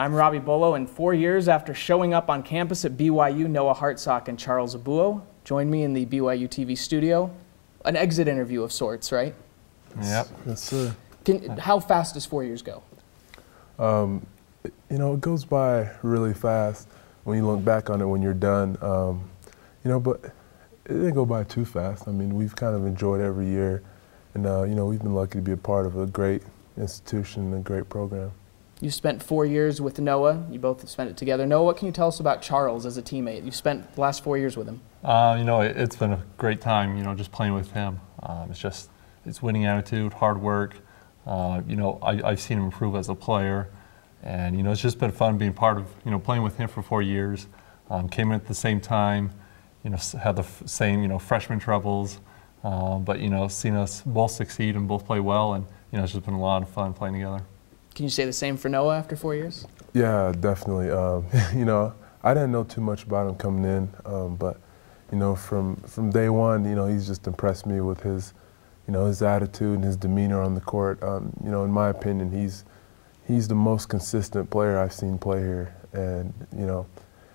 I'm Robbie Bullough, and 4 years after showing up on campus at BYU, Noah Hartsock and Charles Abouo joined me in the BYU TV studio. An exit interview of sorts, right? Yep. Yes, sir. How fast does 4 years go? You know, it goes by really fast when you look back on it when you're done. You know, but it didn't go by too fast. I mean, we've kind of enjoyed every year, and you know, we've been lucky to be a part of a great institution and a great program. You spent 4 years with Noah. You both have spent it together. Noah, what can you tell us about Charles as a teammate? You've spent the last 4 years with him. You know, it's been a great time, you know, just playing with him. It's winning attitude, hard work. You know, I've seen him improve as a player. And, you know, it's just been fun being part of, you know, playing with him for 4 years. Came in at the same time, you know, had the same, you know, freshman troubles. But, you know, seeing us both succeed and both play well, and, you know, it's just been a lot of fun playing together. Can you say the same for Noah after 4 years? Yeah, definitely. You know, I didn't know too much about him coming in, but, you know, from day one, you know, he's just impressed me with his, you know, his attitude and his demeanor on the court. You know, in my opinion, he's the most consistent player I've seen play here, and you know,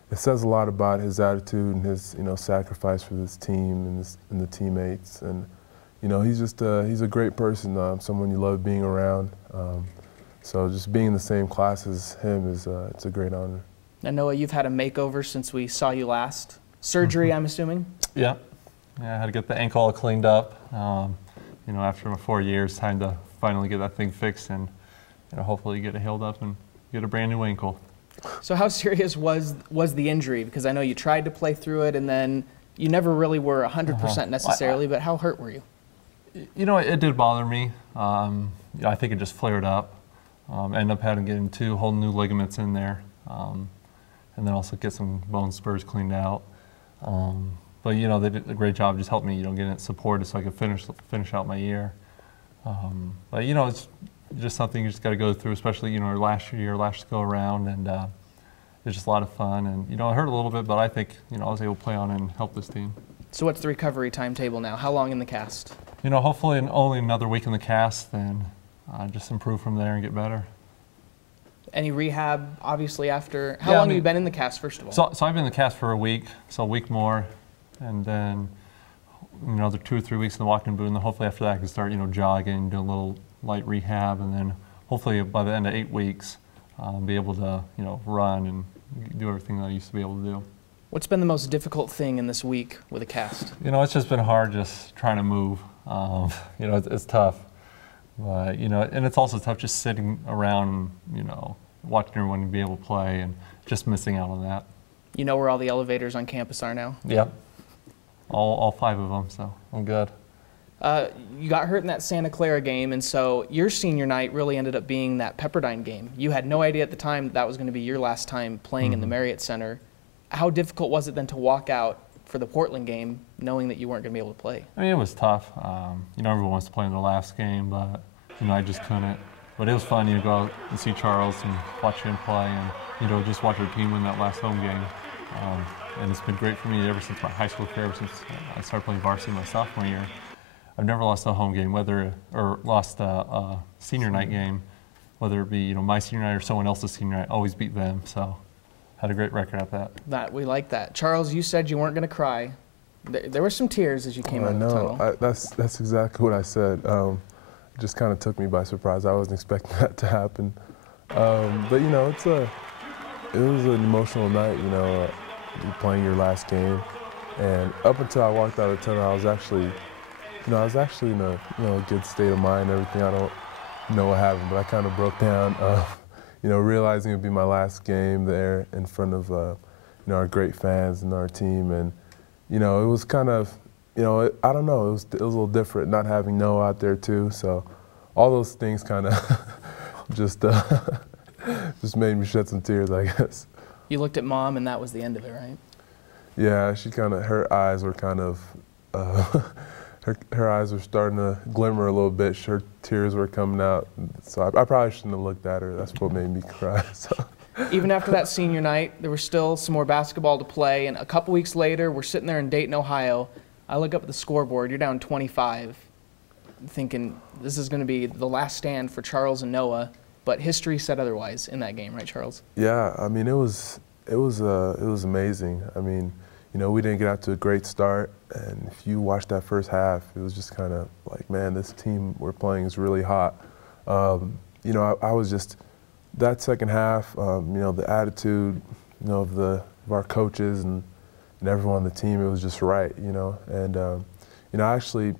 it says a lot about his attitude and his, you know, sacrifice for this team and the teammates. And you know, he's just he's a great person, someone you love being around. So just being in the same class as him is it's a great honor. Now, Noah, you've had a makeover since we saw you last. Surgery, I'm assuming? Yeah. Yeah, I had to get the ankle all cleaned up. You know, after 4 years, time to finally get that thing fixed and, you know, hopefully get it healed up and get a brand new ankle. So how serious was the injury? Because I know you tried to play through it, and then you never really were 100% necessarily, but how hurt were you? You know, it did bother me. I think it just flared up. Ended up having to get 2 whole new ligaments in there, and then also get some bone spurs cleaned out. But you know, they did a great job, just helped me, you know, getting it supported so I could finish out my year. But you know, it's just something you just got to go through, especially, you know, last go around, and it's just a lot of fun. And you know, it hurt a little bit, but I think, you know, I was able to play on and help this team. So what's the recovery timetable now? How long in the cast? You know, hopefully only another week in the cast, then just improve from there and get better. Any rehab, obviously, after? How long have you been in the cast, first of all? So I've been in the cast for a week, so a week more, and then, you know, another 2 or 3 weeks in the walking boot, and then hopefully after that I can start, you know, jogging, do a little light rehab, and then hopefully by the end of 8 weeks, be able to, you know, run and do everything that I used to be able to do. What's been the most difficult thing in this week with a cast? You know, it's just been hard just trying to move. You know, it's tough. But, you know, and it's also tough just sitting around, you know, watching everyone be able to play and just missing out on that. You know where all the elevators on campus are now? Yep. All 5 of them, so I'm good. You got hurt in that Santa Clara game, and so your senior night really ended up being that Pepperdine game. You had no idea at the time that was going to be your last time playing in the Marriott Center. How difficult was it then to walk out for the Portland game knowing that you weren't going to be able to play? I mean, it was tough. You know, everyone wants to play in their last game, but, you know, I just couldn't. But it was fun, you know, go out and see Charles and watch him play and, you know, just watch our team win that last home game. And it's been great for me ever since my high school career, ever since I started playing varsity my sophomore year. I've never lost a home game, or lost a senior night game, whether it be, you know, my senior night or someone else's senior night. Always beat them, so had a great record at that. We like that. Charles, you said you weren't going to cry. There were some tears as you came out of the tunnel. That's exactly what I said. It just kind of took me by surprise. I wasn't expecting that to happen. But you know, it was an emotional night. You know, playing your last game, and up until I walked out of the tunnel, I was actually in a, you know, good state of mind. Everything, I don't know what happened, but I kind of broke down. You know, realizing it would be my last game there in front of you know, our great fans and our team, and you know, it was kind of, you know, I don't know, it was a little different not having Noah out there too. So all those things kind of just made me shed some tears, I guess. You looked at Mom, and that was the end of it, right? Yeah, her eyes were kind of, her eyes were starting to glimmer a little bit. Her tears were coming out. So I probably shouldn't have looked at her. That's what made me cry. So. Even after that senior night, there was still some more basketball to play, and a couple weeks later, we're sitting there in Dayton, Ohio. I look up at the scoreboard, you're down 25, thinking this is going to be the last stand for Charles and Noah. but history said otherwise in that game, right, Charles? Yeah, I mean, it was amazing. I mean, you know, we didn't get out to a great start, and if you watch that first half, it was just kind of like, man, this team we're playing is really hot. You know, I was just, that second half, you know, the attitude, you know, of our coaches and everyone on the team, it was just right, you know. And, you know, I actually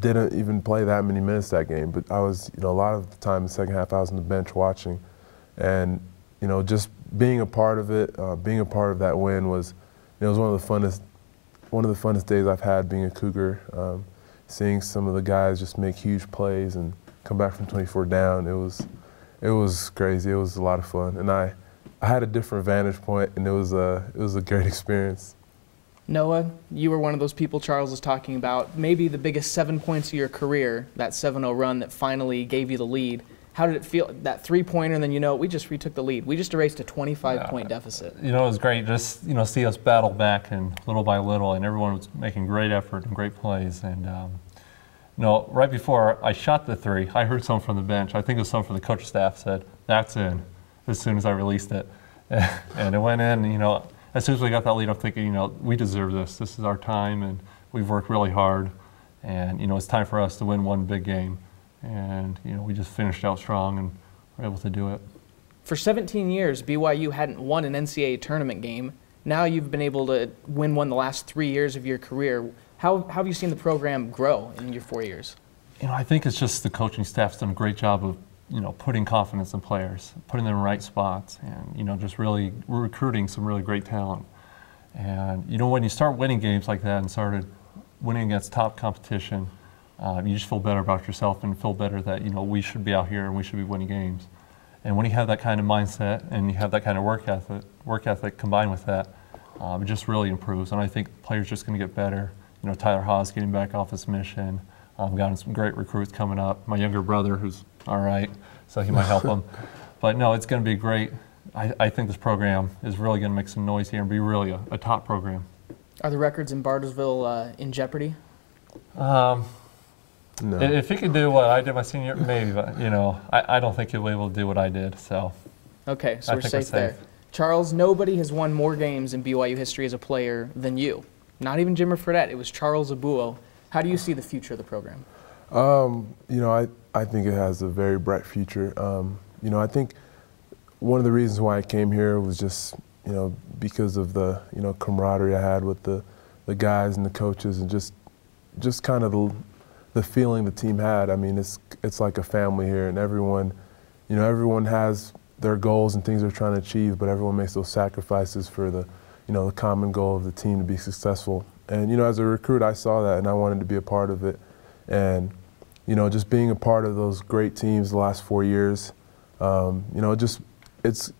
didn't even play that many minutes that game, but I was, you know, a lot of the time in the second half, I was on the bench watching. And, you know, just being a part of it, being a part of that win was, you know, it was one of the funnest days I've had being a Cougar. Seeing some of the guys just make huge plays and come back from 24 down, it was crazy. It was a lot of fun, and I had a different vantage point, and it was a great experience. Noah, you were one of those people Charles was talking about, maybe the biggest 7 points of your career, that 7-0 run that finally gave you the lead. How did it feel, that three-pointer, and then, you know, we just retook the lead. We just erased a 25-point deficit. You know, it was great just, you know, see us battle back and little by little, and everyone was making great effort and great plays. And, you know, right before I shot the three, I heard someone from the bench, I think it was someone from the coaching staff, said, "That's in," as soon as I released it. And it went in, you know, as soon as we got that lead, I'm thinking, you know, we deserve this. This is our time, and we've worked really hard. And, you know, it's time for us to win one big game. And, you know, we just finished out strong and were able to do it. For 17 years, BYU hadn't won an NCAA tournament game. Now you've been able to win one the last 3 years of your career. How have you seen the program grow in your 4 years? You know, I think it's just the coaching staff's done a great job of, you know, putting confidence in players, putting them in the right spots, and, you know, just really recruiting some really great talent. And, you know, when you start winning games like that and started winning against top competition, you just feel better about yourself and feel better that, you know, we should be out here and we should be winning games. And when you have that kind of mindset and you have that kind of work ethic combined with that, it just really improves. And I think players are just going to get better. You know, Tyler Haas getting back off his mission. Gotten some great recruits coming up. My younger brother, who's all right, so he might help him. But no, it's going to be great. I think this program is really going to make some noise here and be really a top program. Are the records in Bartlesville in jeopardy? No. If he could do what I did my senior year, maybe, but, you know, I don't think he'll be able to do what I did. So. Okay, so we're safe there. Charles, nobody has won more games in BYU history as a player than you. Not even Jimmer Fredette. It was Charles Abouo. How do you see the future of the program? You know, I think it has a very bright future. You know, I think one of the reasons why I came here was just, you know, because of the, you know, camaraderie I had with the guys and the coaches, and just kind of the feeling the team had. I mean, it's like a family here, and everyone, you know, everyone has their goals and things they're trying to achieve, but everyone makes those sacrifices for the, you know, the common goal of the team to be successful. And, you know, as a recruit, I saw that, and I wanted to be a part of it. And, you know, just being a part of those great teams the last 4 years, you know, just it's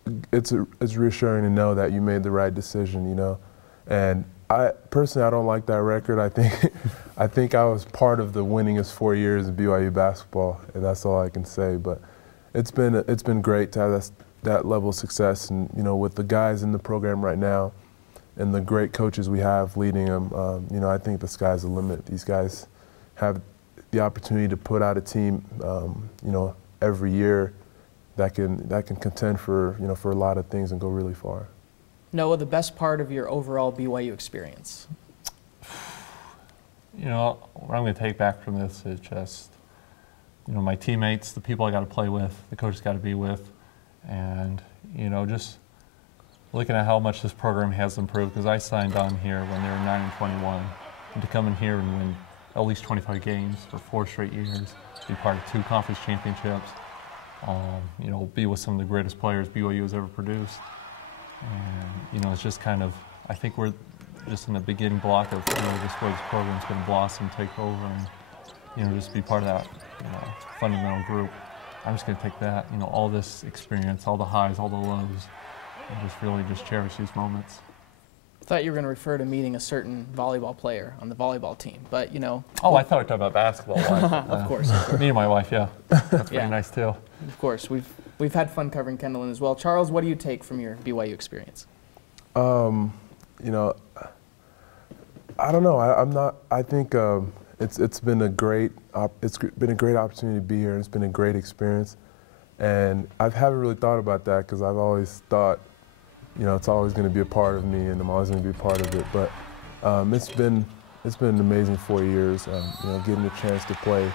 reassuring to know that you made the right decision, you know. And I personally, I don't like that record. I think I was part of the winningest 4 years of BYU basketball, and that's all I can say. But it's been great to have that level of success, and, you know, with the guys in the program right now, and the great coaches we have leading them, you know, I think the sky's the limit. These guys have the opportunity to put out a team, you know, every year that can contend for, you know, for a lot of things and go really far. Noah, the best part of your overall BYU experience? You know, what I'm going to take back from this is just, you know, my teammates, the people I got to play with, the coaches got to be with, and, you know, just looking at how much this program has improved, because I signed on here when they were 9-21, and to come in here and win at least 25 games for 4 straight years, be part of 2 conference championships, you know, be with some of the greatest players BYU has ever produced. And, you know, it's just kind of, I think we're just in the beginning block of, you know, just where this program's going to blossom, take over, and, you know, just be part of that, you know, fundamental group. I'm just going to take that, you know, all this experience, all the highs, all the lows, and just really just cherish these moments. I thought you were going to refer to meeting a certain volleyball player on the volleyball team, but, you know. Oh, I thought you were talking about basketball. Of course. Me and my wife, yeah. That's pretty nice, too. Of course. We've had fun covering Kendall as well. Charles, what do you take from your BYU experience? You know, I don't know. I think it's been a great opportunity to be here. It's been a great experience, And I haven't really thought about that because I've always thought, it's always going to be a part of me and I'm always going to be a part of it. But it's been an amazing 4 years, getting the chance to play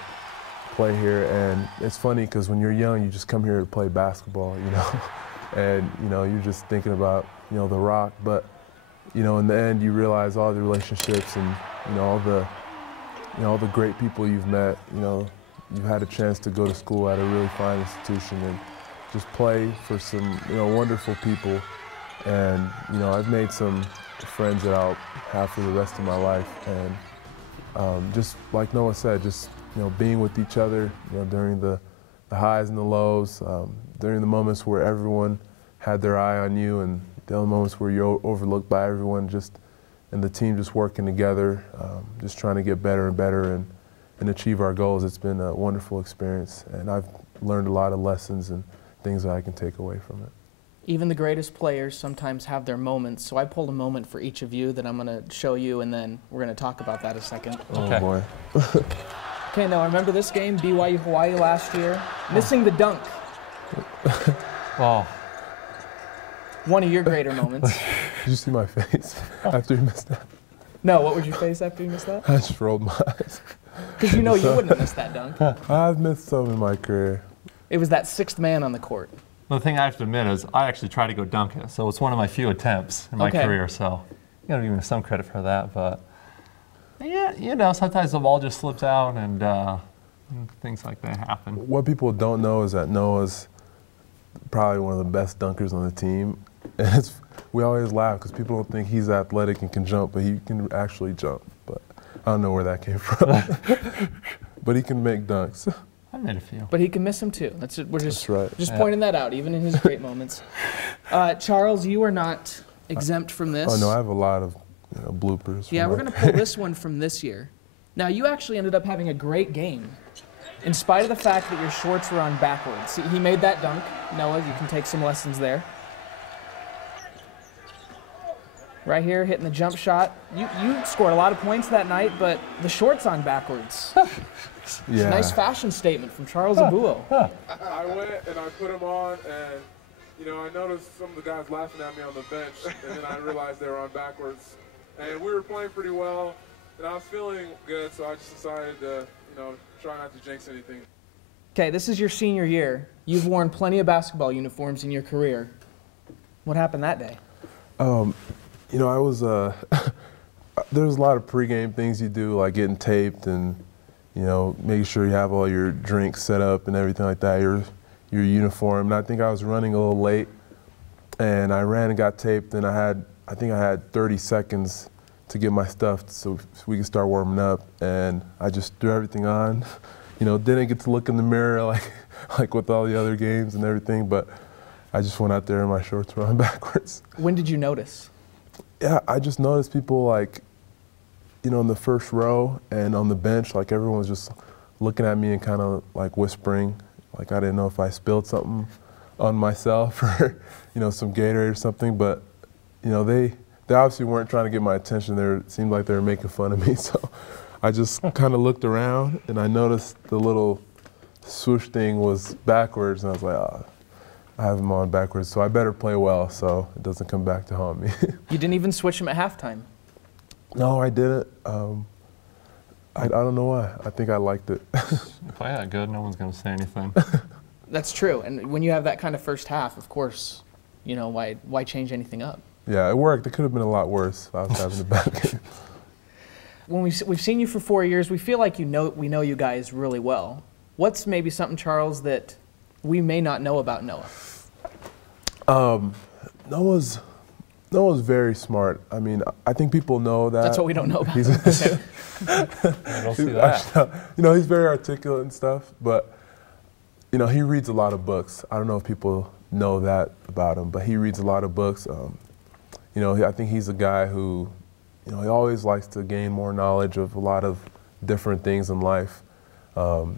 here. And it's funny because when you're young, you just come here to play basketball, and, you're just thinking about, the rock. But, in the end, you realize all the relationships and, all the great people you've met, you've had a chance to go to school at a really fine institution and just play for some, wonderful people. And, I've made some friends that I'll have for the rest of my life. And just like Noah said, just, being with each other, during the highs and the lows, during the moments where everyone had their eye on you and the other moments where you're overlooked by everyone, and the team just working together, just trying to get better and better and achieve our goals. It's been a wonderful experience, and I've learned a lot of lessons and things that I can take away from it. Even the greatest players sometimes have their moments, so I pulled a moment for each of you that I'm going to show you, and then we're going to talk about that a second. Okay. Oh, boy. Okay, now remember this game, BYU Hawaii last year? Missing the dunk. Oh. One of your greater moments. Did you see my face after you missed that? No, what was your face after you missed that? I just rolled my eyes. Because you wouldn't have missed that dunk. I've missed some in my career. It was that sixth man on the court. The thing I have to admit is I actually tried to go dunk it, so it's one of my few attempts in my career, so you got to give me some credit for that. But yeah, sometimes the ball just slips out and things like that happen. What people don't know is that Noah's probably one of the best dunkers on the team. And we always laugh because people don't think he's athletic and can jump, but he can actually jump. But I don't know where that came from. But he can make dunks. I made a few. But he can miss them too. We're just right. Pointing that out, even in his great moments. Charles, you are not exempt from this. Oh no, I have a lot of bloopers. Yeah, we're going to pull this one from this year. Now, you actually ended up having a great game, in spite of the fact that your shorts were on backwards. See, he made that dunk. Noah, you can take some lessons there. Right here, hitting the jump shot. You scored a lot of points that night, but the shorts on backwards. Yeah. It's a nice fashion statement from Charles Abouo. I went and I put them on, and I noticed some of the guys laughing at me on the bench, and then I realized they were on backwards. And we were playing pretty well, and I was feeling good, so I just decided to, try not to jinx anything. Okay, this is your senior year. You've worn plenty of basketball uniforms in your career. What happened that day? I was, there's a lot of pregame things you do, like getting taped and, making sure you have all your drinks set up and everything like that, your uniform. And I think I was running a little late, and I ran and got taped, and I think I had 30 seconds to get my stuff so we could start warming up, and I just threw everything on. Didn't get to look in the mirror like with all the other games and everything, but I just went out there and my shorts were on backwards. When did you notice? Yeah, I just noticed people in the first row and on the bench, everyone was just looking at me and kind of whispering, I didn't know if I spilled something on myself or, some Gatorade or something, but, they obviously weren't trying to get my attention. It seemed like they were making fun of me, so I just kind of looked around and I noticed the little swoosh thing was backwards, and I was like, oh, I have them on backwards, so I better play well so it doesn't come back to haunt me. You didn't even switch them at halftime? No, I didn't. I don't know why. I think I liked it. If I had good, no one's going to say anything. That's true, and when you have that kind of first half, of course, why change anything up? Yeah, it worked. It could have been a lot worse if I was having a bad game. When we've seen you for 4 years, we feel like we know you guys really well. What's maybe something, Charles, that we may not know about Noah? Noah's very smart. I mean, I think people know that. That's what we don't know about. I don't see that. Actually, he's very articulate and stuff, but he reads a lot of books. I don't know if people know that about him, but he reads a lot of books. I think he's a guy who, he always likes to gain more knowledge of a lot of different things in life. So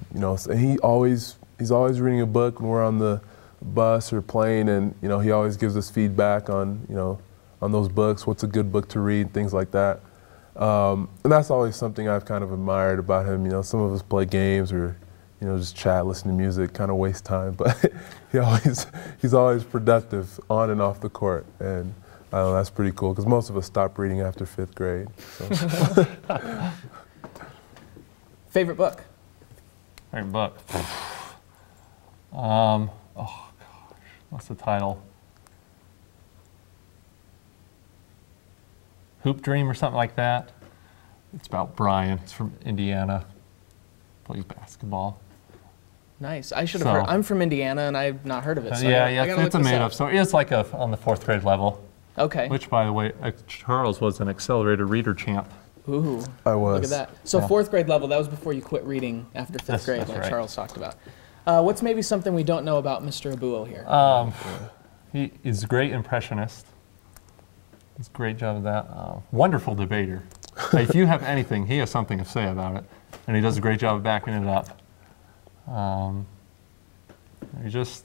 he's always reading a book when we're on the bus or plane, and he always gives us feedback on on those books, what's a good book to read, things like that. And that's always something I've kind of admired about him. Some of us play games or you know, just chat, listen to music, kind of waste time. But he's always productive on and off the court, and that's pretty cool because most of us stopped reading after 5th grade. So. Favorite book? Favorite book? Oh gosh, what's the title? Hoop Dream or something like that. It's about Brian. He's from Indiana. Plays basketball. Nice. I should have heard. I'm from Indiana, and I've not heard of it. So yeah, it's a made-up story. It's like on the 4th grade level. Okay. Which, by the way, Charles was an accelerated reader champ. Ooh. I was. Look at that. So 4th grade level, that was before you quit reading after 5th grade, like right. Charles talked about. What's maybe something we don't know about Mr. Abouo here? He is a great impressionist. Does a great job of that. Wonderful debater. If you have anything, he has something to say about it, and he does a great job of backing it up. He just,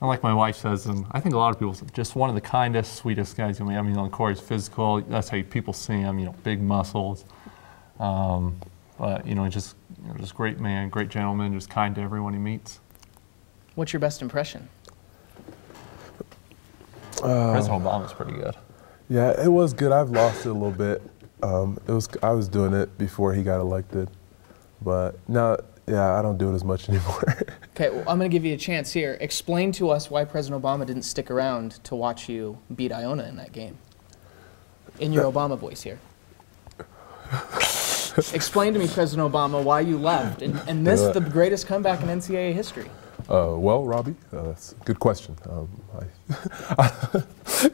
like my wife says, and I think a lot of people say, just one of the kindest, sweetest guys you meet. I mean, on the court, he's physical. That's how people see him. You know, big muscles. But you know, just great man, great gentleman, just kind to everyone he meets. What's your best impression? President Obama's pretty good. Yeah, it was good. I've lost it a little bit. I was doing it before he got elected, but now, yeah, I don't do it as much anymore. Okay, well, I'm going to give you a chance here. Explain to us why President Obama didn't stick around to watch you beat Iona in that game. In your Obama voice here. Explain to me, President Obama, why you left and missed the greatest comeback in NCAA history. Well, Robbie, that's a good question.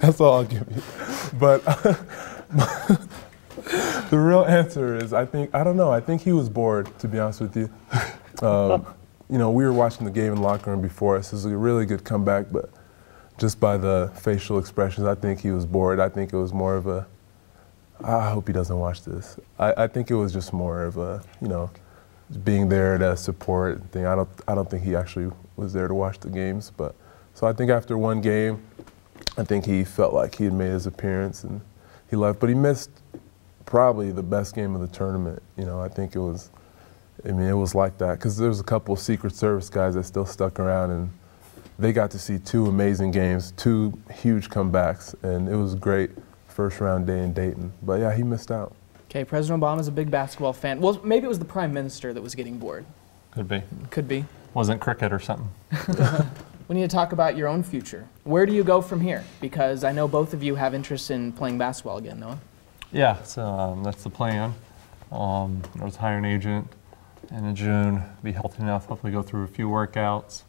That's all I'll give you. But the real answer is, I don't know. I think he was bored, to be honest with you. You know, we were watching the game in the locker room before us. It was a really good comeback, but just by the facial expressions, I think he was bored. I think it was more of a, I hope he doesn't watch this. I think it was just more of a, you know, being there to support thing. I don't think he actually was there to watch the games. But so I think after one game, I think he felt like he had made his appearance and he left. But he missed probably the best game of the tournament. You know, I think it was, I mean, it was like that because there was a couple of Secret Service guys that still stuck around and they got to see 2 amazing games, 2 huge comebacks, and it was a great first-round day in Dayton. But yeah, he missed out. Okay, President Obama's a big basketball fan. Well, maybe it was the Prime Minister that was getting bored. Could be. Could be. Wasn't cricket or something. We need to talk about your own future. Where do you go from here? Because I know both of you have interest in playing basketball again, Noah. Yeah, so that's the plan. I was hire an agent, and in June, be healthy enough, hopefully go through a few workouts,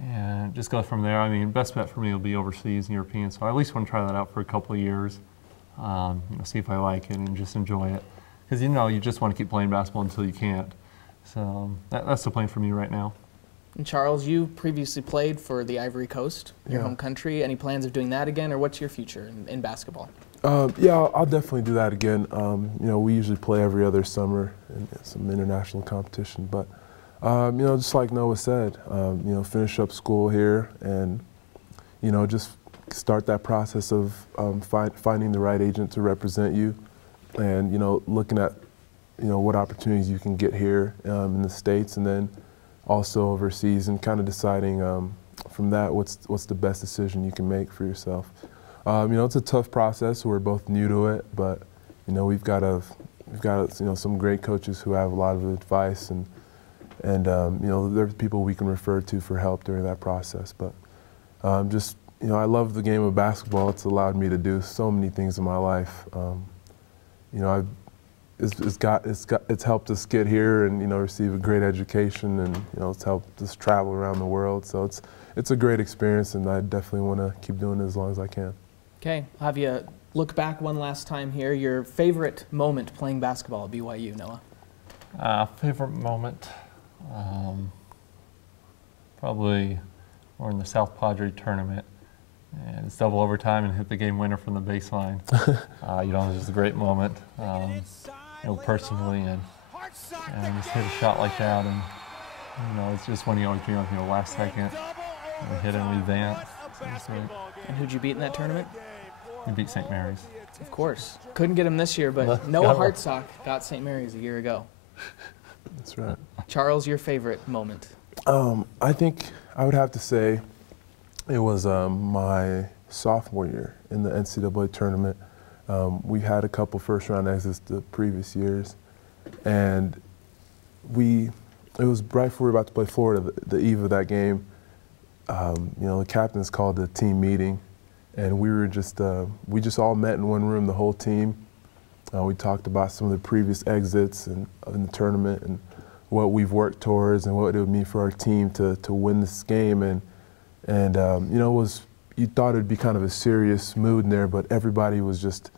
and just go from there. I mean, best bet for me will be overseas and European, so I at least want to try that out for a couple of years, you know, see if I like it and just enjoy it. Because, you know, you just want to keep playing basketball until you can't. So that's the plan for me right now. And Charles, you previously played for the Ivory Coast, your home country. Any plans of doing that again, or what's your future in basketball? Yeah, I'll definitely do that again. You know, we usually play every other summer in some international competition. But, you know, just like Noah said, you know, finish up school here and, you know, just start that process of finding the right agent to represent you and, you know, looking at, you know, what opportunities you can get here in the States and then also overseas and kind of deciding from that what's the best decision you can make for yourself. You know, it's a tough process. We're both new to it, but you know, we've got you know, some great coaches who have a lot of advice, and you know, there are people we can refer to for help during that process. But just, you know, I love the game of basketball. It's allowed me to do so many things in my life. You know, it's helped us get here and, you know, receive a great education, and you know, it's helped us travel around the world. So it's a great experience, and I definitely want to keep doing it as long as I can. Okay, I'll have you look back one last time here. Your favorite moment playing basketball at BYU, Noah? Favorite moment? Probably we're in the South Padre tournament, and it's double overtime and hit the game winner from the baseline. You know, it was just a great moment, you know, personally, and just hit a shot like that, and you know, it's just when you always dream of, you know, last second, and hit it and we advance. And who'd you beat in that tournament? We beat St. Mary's. Of course. Couldn't get him this year, but Noah Hartsock got St. Mary's a year ago. That's right. Charles, your favorite moment? I think I would have to say it was my sophomore year in the NCAA tournament. We had a couple first-round exits the previous years, and it was right before we were about to play Florida, the eve of that game. You know, the captains called a team meeting, and we just all met in one room, the whole team. We talked about some of the previous exits in the tournament and what we've worked towards and what it would mean for our team to win this game. And you know, you thought it'd be kind of a serious mood in there, but everybody was just,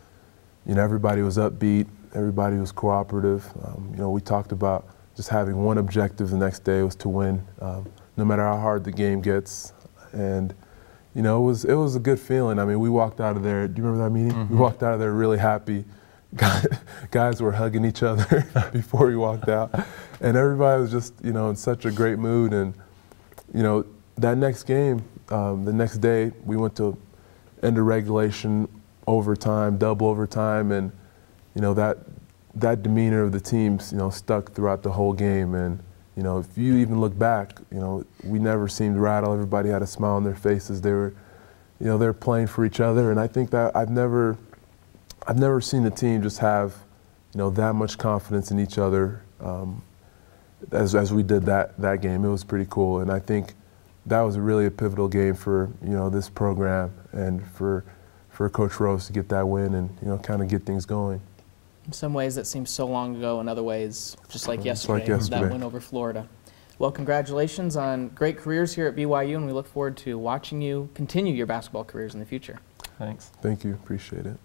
you know, everybody was upbeat, everybody was cooperative. You know, we talked about just having one objective the next day was to win, no matter how hard the game gets. And you know, it was a good feeling. I mean, we walked out of there. Do you remember that meeting? Mm-hmm. We walked out of there really happy. Guys were hugging each other before we walked out, and everybody was just, you know, in such a great mood. And you know, that next game, the next day, we went to end of regulation, overtime, double overtime, and you know, that demeanor of the teams, you know, stuck throughout the whole game. And you know, if you even look back, you know, we never seemed rattled. Everybody had a smile on their faces. They were, you know, they're playing for each other. And I think that I've never seen the team just have, you know, that much confidence in each other as we did that game. It was pretty cool, and I think that was really a pivotal game for, you know, this program and for Coach Rose to get that win and, you know, kind of get things going. In some ways that seems so long ago, in other ways just like yesterday, that win over Florida. Well, congratulations on great careers here at BYU, and we look forward to watching you continue your basketball careers in the future. Thanks. Thank you. Appreciate it.